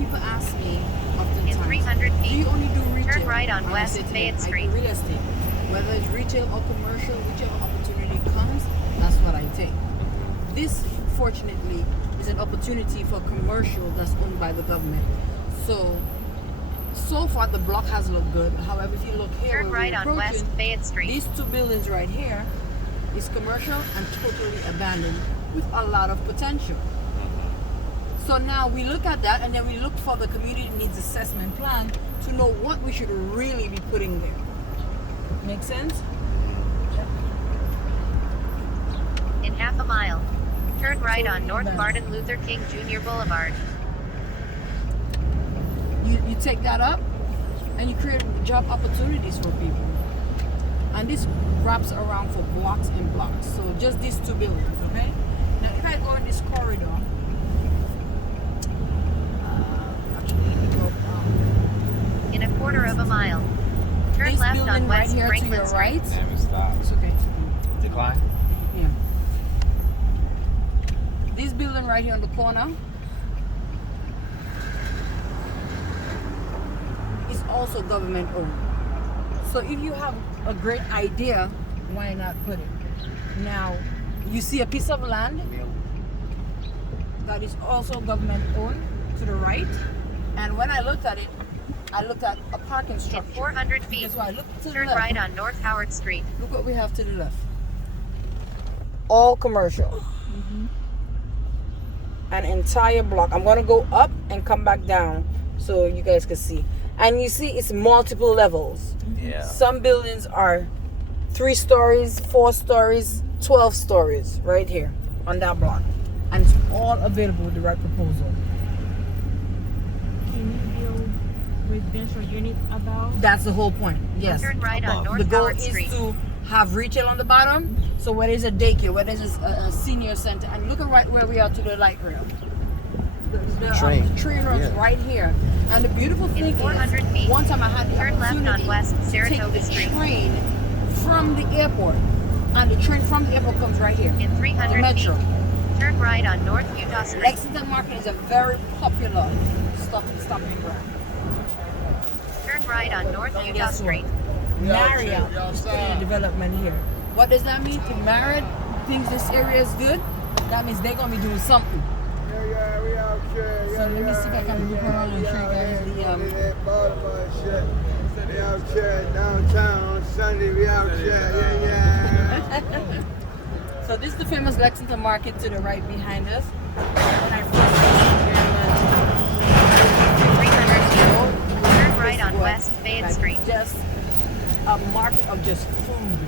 People ask me In oftentimes, 300 do you feet, only do retail? turn right on And I West say to them, Fayette I do Street. real estate. Whether it's retail or commercial, whichever opportunity comes, that's what I take. This, fortunately, is an opportunity for commercial that's owned by the government. So far the block has looked good. However, if you look here, Turn where right we're on West approaching, Fayette Street. these two buildings right here is commercial and totally abandoned with a lot of potential. So now we look at that and then we look for the community needs assessment plan to know what we should really be putting there. Make sense? In half a mile, turn right on Totally North abandoned. Martin Luther King Jr. Boulevard. You take that up and you create job opportunities for people. And this wraps around for blocks and blocks. So just these two buildings, okay? Now if I go in this corridor, actually let me go In a quarter of a mile, turn this left building on right West here to Franklin your Street. right. Damn it, stop. It's okay. Decline? Yeah. This building right here on the corner is also government owned. So if you have a great idea, why not put it? Now, you see a piece of land that is also government owned to the right. And when I looked at it, I looked at a parking In structure. 400 feet, That's why I looked to the turn left. right on North Howard Street. Look what we have to the left. All commercial. An entire block. I'm gonna go up and come back down so you guys can see. And you see it's multiple levels. Yeah. Some buildings are 3 stories, 4 stories, 12 stories right here on that block. And it's all available with the right proposal. Can you build residential unit above? That's the whole point. Yes. Turn right on The North goal Howard is Street. to have retail on the bottom. So where there's a daycare, where there's a senior center, and look at right where we are to the light rail. The train runs right here. And the beautiful thing 400 is, feet, one time I had the turn left on opportunity West to take Saratoga the Street. train from the airport, and the train from the airport comes right here. In The 300 feet, metro. turn right on North Utah Street. Lexington Market is a very popular stopping ground. Turn right on North And Utah guess what? Street. Marriott is putting a development here. What does that mean? If Marriott thinks this area is good, that means they're gonna be doing something. Yeah, we out here. So let me see if I can look around and show you guys the Baltimore shit. We out here downtown on Sunday. We out here. Yeah. So this is the famous Lexington Market to the right behind us. When I first In 300 feet, turn right This on was West Fayette like Street. Just a market of just food.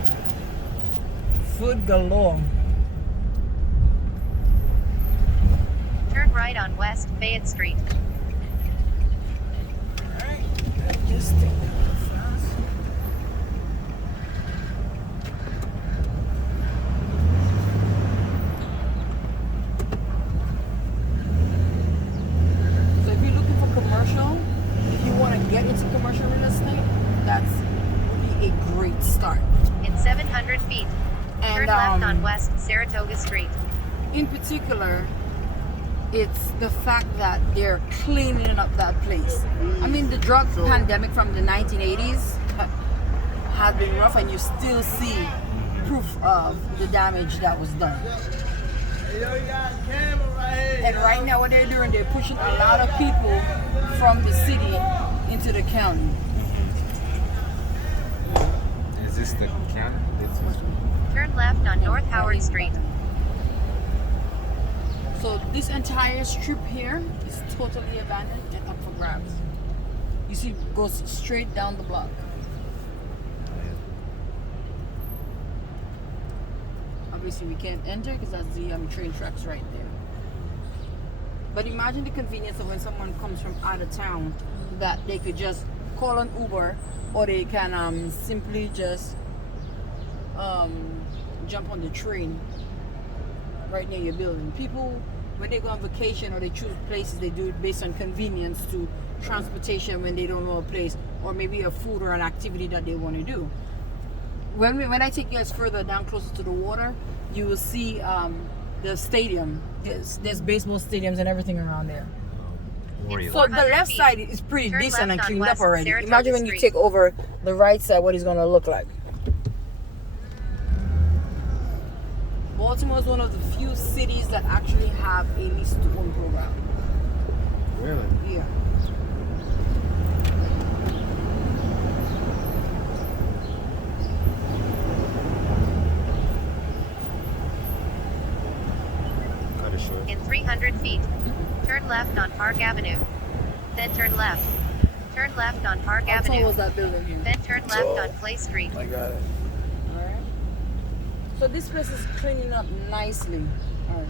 Food galore. Turn right on West Fayette Street. Just take that real fast. So if you're looking for commercial, if you want to get into commercial real estate, that's really a great start. In 700 feet, turn And left on West Saratoga Street. in particular, it's the fact that they're cleaning up that place. I mean, the drug pandemic from the 1980s has been rough, and you still see proof of the damage that was done. And right now, what they're doing, they're pushing a lot of people from the city into the county. Is this the county? Turn left on North Howard Street. So this entire strip here is totally abandoned and up for grabs. You see, it goes straight down the block. Obviously, we can't enter because that's the train tracks right there. But imagine the convenience of when someone comes from out of town, that they could just call an Uber, or they can simply just jump on the train right near your building. People, when they go on vacation or they choose places, they do it based on convenience to transportation when they don't know a place, or maybe a food or an activity that they want to do. When I take you guys further down closer to the water, you will see the stadium. There's baseball stadiums and everything around there. Memorial. So the 400 left feet. side is pretty Turn decent left and on cleaned West up already. Saratoga Imagine when you Street. take over the right side, what it's gonna look like. Baltimore is one of the few cities that actually have a lease to own program. Really? Yeah. Cut it short. In 300 feet, turn left on Park Avenue. Then turn left. Turn left on Park How tall Avenue. was that building here? Then turn left on Clay Street. I got it. Alright. So this place is cleaning up nicely. Alright.